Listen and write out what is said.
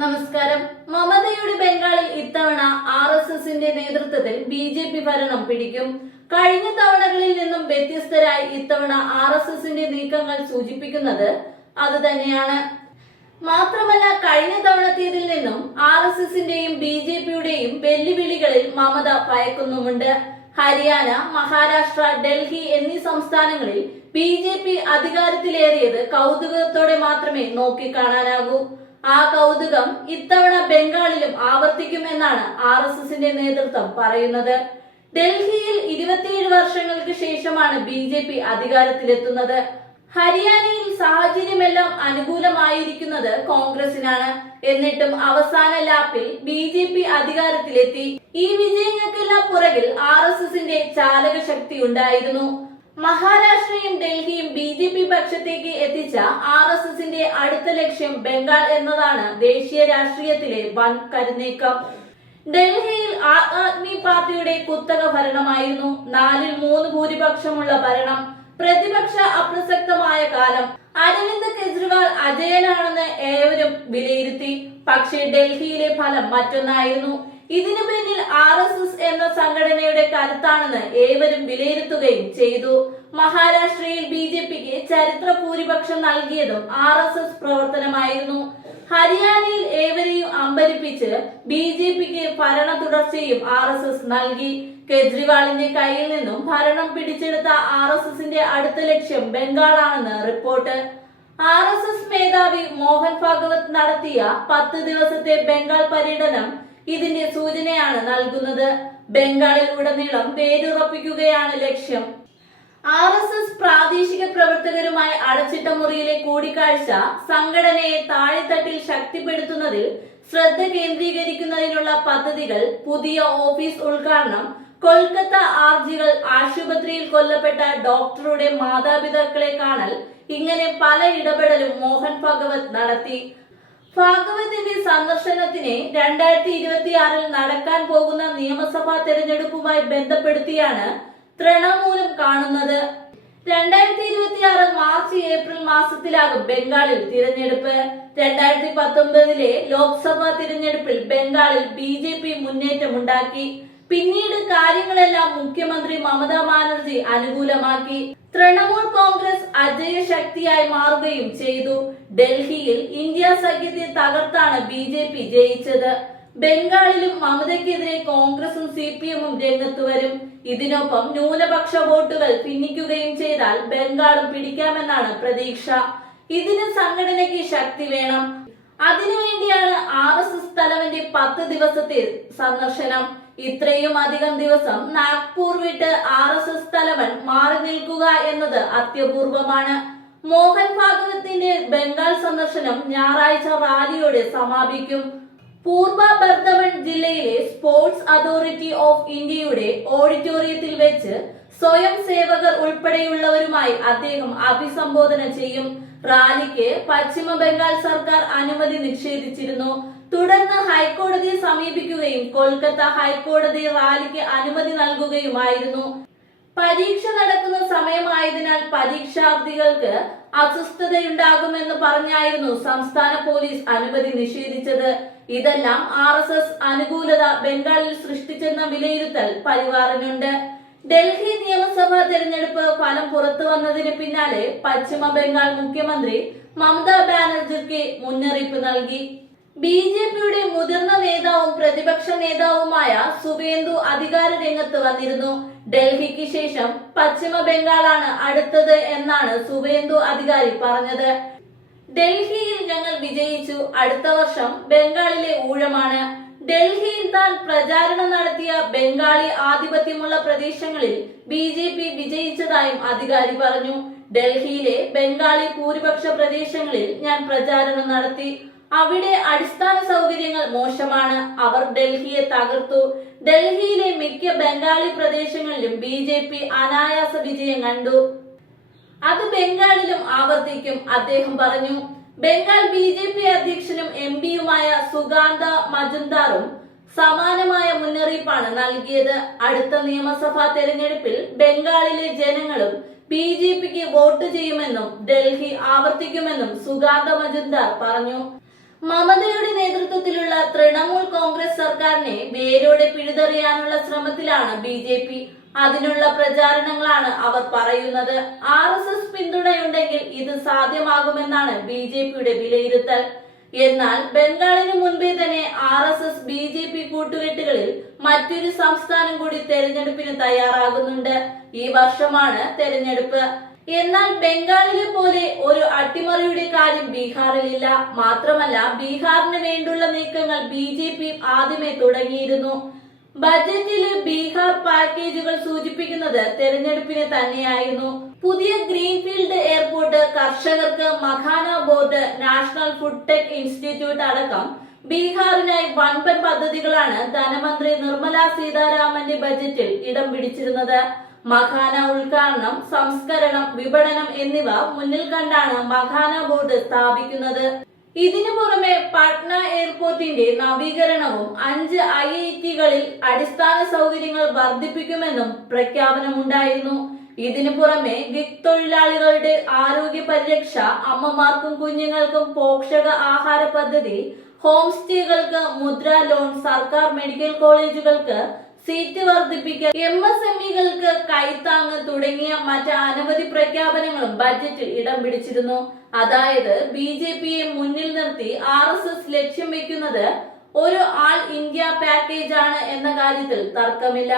നമസ്കാരം. മമതയുടെ ബംഗാളിൽ ഇത്തവണ RSSന്റെ നേതൃത്വത്തിൽ BJP ഭരണം പിടിക്കും. കഴിഞ്ഞ തവണകളിൽ നിന്നും വ്യത്യസ്തരായി ഇത്തവണ RSSന്റെ നീക്കങ്ങൾ സൂചിപ്പിക്കുന്നത് അത് തന്നെയാണ്. മാത്രമല്ല, കഴിഞ്ഞ തവണത്തേതിൽ നിന്നും RSSന്റെയും BJPയുടെയും വെല്ലുവിളികളിൽ മമത ഭയക്കുന്നുമുണ്ട്. ഹരിയാന, മഹാരാഷ്ട്ര, ഡൽഹി എന്നീ സംസ്ഥാനങ്ങളിൽ BJP അധികാരത്തിലേറിയത് കൗതുകത്തോടെ മാത്രമേ നോക്കിക്കാണാനാകൂ. ആ കൗതുകം ഇത്തവണ ബംഗാളിലും ആവർത്തിക്കുമെന്നാണ് RSSന്റെ നേതൃത്വം പറയുന്നത്. ഡൽഹിയിൽ 27 വർഷങ്ങൾക്ക് ശേഷമാണ് BJP അധികാരത്തിലെത്തുന്നത്. ഹരിയാനയിൽ സാഹചര്യമെല്ലാം അനുകൂലമായിരിക്കുന്നത് കോൺഗ്രസിനാണ്. എന്നിട്ടും അവസാന ലാപ്പിൽ BJP അധികാരത്തിലെത്തി. ഈ വിജയങ്ങൾക്കെല്ലാം പുറകിൽ RSSന്റെ ചാലക ശക്തി ഉണ്ടായിരുന്നു. മഹാരാഷ്ട്രയും ഡൽഹിയും BJP പക്ഷത്തേക്ക് എത്തിച്ച RSSന്റെ അടുത്ത ലക്ഷ്യം ബംഗാൾ എന്നതാണ് ദേശീയ രാഷ്ട്രീയത്തിലെ വൻ കരുനീക്കം. ഡൽഹിയിൽ ആം ആദ്മി പാർട്ടിയുടെ കുത്തക ഭരണമായിരുന്നു. 4/3 ഭൂരിപക്ഷമുള്ള ഭരണം, പ്രതിപക്ഷ അപ്രസക്തമായ കാലം. അരവിന്ദ് കെജ്രിവാൾ അജയനാണെന്ന് ഏവരും വിലയിരുത്തി. പക്ഷേ ഡൽഹിയിലെ ഫലം മറ്റൊന്നായിരുന്നു. ഇതിനു പിന്നിൽ RSS എന്ന സംഘടനയുടെ കരുത്താണെന്ന് ഏവരും വിലയിരുത്തുകയും ചെയ്തു. മഹാരാഷ്ട്രയിൽ BJPക്ക് ചരിത്ര ഭൂരിപക്ഷം നൽകിയതും RSS പ്രവർത്തനമായിരുന്നു. ഹരിയാനയിൽ ഏവരെയും അമ്പരിപ്പിച്ച് BJPക്ക് ഭരണ തുടർച്ചയും RSS നൽകി. കെജ്രിവാളിന്റെ കയ്യിൽ നിന്നും ഭരണം പിടിച്ചെടുത്ത RSSന്റെ അടുത്ത ലക്ഷ്യം ബംഗാളാണെന്ന് റിപ്പോർട്ട്. RSS മേധാവി മോഹൻ ഭാഗവത് നടത്തിയ 10 ദിവസത്തെ ബംഗാൾ പര്യടനം ഇതിന്റെ സൂചനയാണ് നൽകുന്നത്. ബംഗാളിൽ ഉടനീളം വേരുറപ്പിക്കുകയാണ് ലക്ഷ്യം. RSS പ്രാദേശിക പ്രവർത്തകരുമായി അടച്ചിട്ട മുറിയിലെ കൂടിക്കാഴ്ച സംഘടനയെ താഴെത്തട്ടിൽ ശക്തിപ്പെടുത്തുന്നതിൽ ശ്രദ്ധ കേന്ദ്രീകരിക്കുന്നതിനുള്ള പദ്ധതികൾ, പുതിയ ഓഫീസ് ഉദ്ഘാടനം, കൊൽക്കത്ത ആർജികൾ, ആശുപത്രിയിൽ കൊല്ലപ്പെട്ട ഡോക്ടറുടെ മാതാപിതാക്കളെ കാണൽ, ഇങ്ങനെ പല ഇടപെടലും മോഹൻ ഭാഗവത് നടത്തി. ഭാഗവതിന്റെ സന്ദർശനത്തിനെ 2026 നടക്കാൻ പോകുന്ന നിയമസഭാ തെരഞ്ഞെടുപ്പുമായി ബന്ധപ്പെടുത്തിയാണ് തൃണമൂലം കാണുന്നത്. 2026 മാർച്ച് ഏപ്രിൽ മാസത്തിലാകും ബംഗാളിൽ തിരഞ്ഞെടുപ്പ്. 2019 ലോക്സഭാ തിരഞ്ഞെടുപ്പിൽ ബംഗാളിൽ BJP മുന്നേറ്റമുണ്ടാക്കി. പിന്നീട് കാര്യങ്ങളെല്ലാം മുഖ്യമന്ത്രി മമതാ ബാനർജി അനുകൂലമാക്കി. തൃണമൂൽ കോൺഗ്രസ് അജയ ശക്തിയായി മാറുകയും ചെയ്തു. ഡൽഹിയിൽ ഇന്ത്യ സഖ്യത്തെ തകർത്താണ് BJP ജയിച്ചത്. ബംഗാളിലും മമതയ്ക്കെതിരെ കോൺഗ്രസും CPM-ഉം രംഗത്ത് വരും. ഇതിനൊപ്പം ന്യൂനപക്ഷ വോട്ടുകൾ ഭിന്നിക്കുകയും ചെയ്താൽ ബംഗാളും പിടിക്കാമെന്നാണ് പ്രതീക്ഷ. ഇതിന് സംഘടനയ്ക്ക് ശക്തി വേണം. അതിനുവേണ്ടിയാണ് RSS തലവന്റെ 10 ദിവസത്തെ സന്ദർശനം. ഇത്രയും അധികം ദിവസം നാഗ്പൂർ വിട്ട് RSS തലവൻ മാറി നിൽക്കുക എന്നത് അത്യപൂർവമാണ്. മോഹൻ ഭാഗവത്തിന്റെ ബംഗാൾ സന്ദർശനം ഞായറാഴ്ച റാലിയോടെ സമാപിക്കും. പൂർവ ബർധമൻ ജില്ലയിലെ സ്പോർട്സ് അതോറിറ്റി ഓഫ് ഇന്ത്യയുടെ ഓഡിറ്റോറിയത്തിൽ വെച്ച് സ്വയം സേവകർ ഉൾപ്പെടെയുള്ളവരുമായി അദ്ദേഹം അഭിസംബോധന ചെയ്യും. റാലിക്ക് പശ്ചിമ ബംഗാൾ സർക്കാർ അനുമതി നിഷേധിച്ചിരുന്നു. തുടർന്ന് ഹൈക്കോടതിയെ സമീപിക്കുകയും കൊൽക്കത്ത ഹൈക്കോടതി റാലിക്ക് അനുമതി നൽകുകയുമായിരുന്നു. പരീക്ഷ നടക്കുന്ന സമയമായതിനാൽ പരീക്ഷാർത്ഥികൾക്ക് അസ്വസ്ഥതയുണ്ടാകുമെന്ന് പറഞ്ഞായിരുന്നു സംസ്ഥാന പോലീസ് അനുമതി നിഷേധിച്ചത്. ഇതെല്ലാം RSS അനുകൂലത ബംഗാളിൽ സൃഷ്ടിച്ചെന്ന വിലയിരുത്തൽ പരിവാറിനുണ്ട്. ഡൽഹി നിയമസഭാ തെരഞ്ഞെടുപ്പ് ഫലം പുറത്തു വന്നതിന് പിന്നാലെ പശ്ചിമ ബംഗാൾ മുഖ്യമന്ത്രി മമതാ ബാനർജിക്ക് മുന്നറിയിപ്പ് നൽകി. BJPയുടെ മുതിർന്ന നേതാവും പ്രതിപക്ഷ നേതാവുമായ സുവേന്ദു അധികാര രംഗത്ത് വന്നിരുന്നു. ഡൽഹിക്ക് ശേഷം പശ്ചിമ ബംഗാളാണ് അടുത്തത് എന്നാണ് സുവേന്ദു അധികാരി പറഞ്ഞത്. ഡൽഹിയിൽ ഞങ്ങൾ വിജയിച്ചു, അടുത്ത വർഷം ബംഗാളിലെ ഊഴമാണ്. ഡൽഹിയിൽ താൻ പ്രചാരണം നടത്തിയ ബംഗാളി ആധിപത്യമുള്ള പ്രദേശങ്ങളിൽ BJP വിജയിച്ചതായും അധികാരി പറഞ്ഞു. ഡൽഹിയിലെ ബംഗാളി ഭൂരിപക്ഷ പ്രദേശങ്ങളിൽ ഞാൻ പ്രചാരണം നടത്തി. അവിടെ അടിസ്ഥാന സൗകര്യങ്ങൾ മോശമാണ്. അവർ ഡൽഹിയെ തകർത്തു. ഡൽഹിയിലെ മിക്ക ബംഗാളി പ്രദേശങ്ങളിലും BJP അനായാസ വിജയം കണ്ടു. അത് ബംഗാളിലും ആവർത്തിക്കും, അദ്ദേഹം പറഞ്ഞു. ബംഗാൾ BJP അധ്യക്ഷനും MP-യുമായ സുകാന്ത മജുംദാറും സമാനമായ മുന്നറിയിപ്പാണ് നൽകിയത്. അടുത്ത നിയമസഭാ തെരഞ്ഞെടുപ്പിൽ ബംഗാളിലെ ജനങ്ങളും BJPക്ക് വോട്ട് ചെയ്യുമെന്നും ഡൽഹി ആവർത്തിക്കുമെന്നും സുകാന്ത മജുംദാർ പറഞ്ഞു. മമതയുടെ നേതൃത്വത്തിൽ തൃണമൂൽ കോൺഗ്രസ് സർക്കാരിനെ വേരോടെ പിഴുതെറിയാനുള്ള ശ്രമത്തിലാണ് BJP. അതിനുള്ള പ്രചാരണങ്ങളാണ് അവർ പറയുന്നത്. RSS പിന്തുണയുണ്ടെങ്കിൽ ഇത് സാധ്യമാകുമെന്നാണ് BJPയുടെ വിലയിരുത്തൽ. എന്നാൽ ബംഗാളിന് മുൻപേ തന്നെ RSS BJP കൂട്ടുകെട്ടുകളിൽ മറ്റൊരു സംസ്ഥാനം കൂടി തെരഞ്ഞെടുപ്പിന് തയ്യാറാകുന്നുണ്ട്. ഈ വർഷമാണ് തെരഞ്ഞെടുപ്പ്. എന്നാൽ ബംഗാളിലെ പോലെ ഒരു അട്ടിമറിയുടെ കാര്യം ബീഹാറിലില്ല. മാത്രമല്ല, ബീഹാറിന് വേണ്ടിയുള്ള നീക്കങ്ങൾ BJP ആദ്യമേ തുടങ്ങിയിരുന്നു. ബജറ്റിലെ ബീഹാർ പാക്കേജുകൾ സൂചിപ്പിക്കുന്നത് തെരഞ്ഞെടുപ്പിനെ തന്നെയായിരുന്നു. പുതിയ ഗ്രീൻഫീൽഡ് എയർപോർട്ട്, കർഷകർക്ക് makhana board, national food tech institute അടക്കം ബീഹാറിനായി വൻപൻ പദ്ധതികളാണ് ധനമന്ത്രി നിർമ്മല സീതാരാമന്റെ ബജറ്റിൽ ഇടം പിടിച്ചിരുന്നത്. മഖാന ഉദ്ഘാടനം, സംസ്കരണം, വിപണനം എന്നിവ മുന്നിൽ കണ്ടാണ് മഖാന ബോർഡ് സ്ഥാപിക്കുന്നത്. ഇതിനു പുറമെ പാട്ന എയർപോർട്ടിന്റെ നവീകരണവും 5 IIT-കളിൽ അടിസ്ഥാന സൗകര്യങ്ങൾ വർദ്ധിപ്പിക്കുമെന്നും പ്രഖ്യാപനമുണ്ടായിരുന്നു. ഇതിനു പുറമെ ഗിഗ് തൊഴിലാളികളുടെ ആരോഗ്യ പരിരക്ഷ, അമ്മമാർക്കും കുഞ്ഞുങ്ങൾക്കും പോഷക ആഹാര പദ്ധതി, ഹോം സ്റ്റേകൾക്ക് മുദ്ര ലോൺ, സർക്കാർ മെഡിക്കൽ കോളേജുകൾക്ക് സീറ്റ് വർദ്ധിപ്പിക്കൽ, MSME-കൾക്ക് കൈത്താങ്ങ് തുടങ്ങിയ മറ്റ് അനവധി പ്രഖ്യാപനങ്ങളും ബജറ്റിൽ ഇടം പിടിച്ചിരുന്നു. അതായത് BJPയെ മുന്നിൽ നിർത്തി RSS ലക്ഷ്യം വെക്കുന്നത് ഒരു ആൾ ഇന്ത്യ പാക്കേജ് ആണ് എന്ന കാര്യത്തിൽ തർക്കമില്ല.